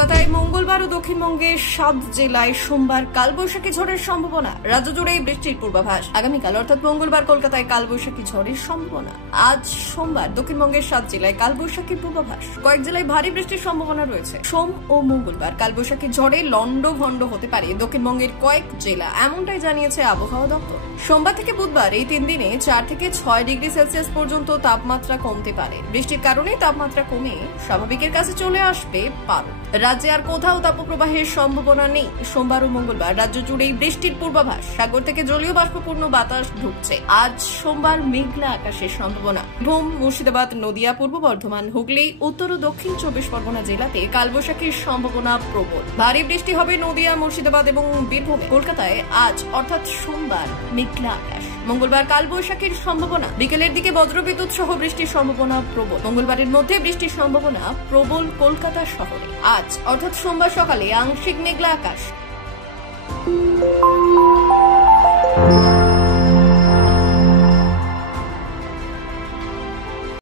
কলকাতায় মঙ্গলবার ও দক্ষিণবঙ্গের 7 জেলায় সোমবার কালবৈশাখী ঝড়ের সম্ভাবনা। রাজ্য জুড়ে বৃষ্টির পূর্বাভাস। আগামীকাল অর্থাৎ মঙ্গলবার কলকাতায় কালবৈশাখী ঝড়ের সম্ভাবনা। আজ সোমবার দক্ষিণবঙ্গের 7 জেলায় কালবৈশাখীর পূর্বাভাস। কয়েক জেলায় ভারী বৃষ্টির সম্ভাবনা রয়েছে। সোম ও মঙ্গলবার কালবৈশাখী ঝড়ে লন্ডভন্ড হতে পারে দক্ষিণবঙ্গের কয়েক জেলা, এমনটাই জানিয়েছে আবহাওয়া দপ্তর। সোমবার থেকে বুধবার এই 3 দিনে 4 থেকে 6 ডিগ্রি সেলসিয়াস পর্যন্ত তাপমাত্রা কমতে পারে। বৃষ্টির কারণে তাপমাত্রা কমে স্বাভাবিকের কাছে চলে আসবে পারদ। রাজ্যে আর কোথাও তাপপ্রবাহের সম্ভাবনা নেই। সোমবার ও মঙ্গলবার রাজ্য জুড়েই বৃষ্টির পূর্বাভাস। সাগর থেকে জলীয় বাষ্পপূর্ণ বাতাস ঢুকছে। আজ সোমবার মেঘলা আকাশের সম্ভাবনা। বীরভূম, মুর্শিদাবাদ, নদিয়া, পূর্ব বর্ধমান, হুগলি, উত্তর ও দক্ষিণ 24 পরগনা জেলাতে কালবৈশাখীর সম্ভাবনা প্রবল। ভারী বৃষ্টি হবে নদিয়া, মুর্শিদাবাদ এবং বীরভূমে। কলকাতায় আজ অর্থাৎ সোমবার মেঘলা আকাশ। মঙ্গলবার কালবৈশাখীর সম্ভাবনা। বিকেলের দিকে বজ্রবিদ্যুৎ সহ বৃষ্টির সম্ভাবনা প্রবল। মঙ্গলবারের মধ্যে বৃষ্টির সম্ভাবনা প্রবল কলকাতা শহরে। আজ অর্থাৎ সোমবার সকালে আংশিক মেঘলা আকাশ।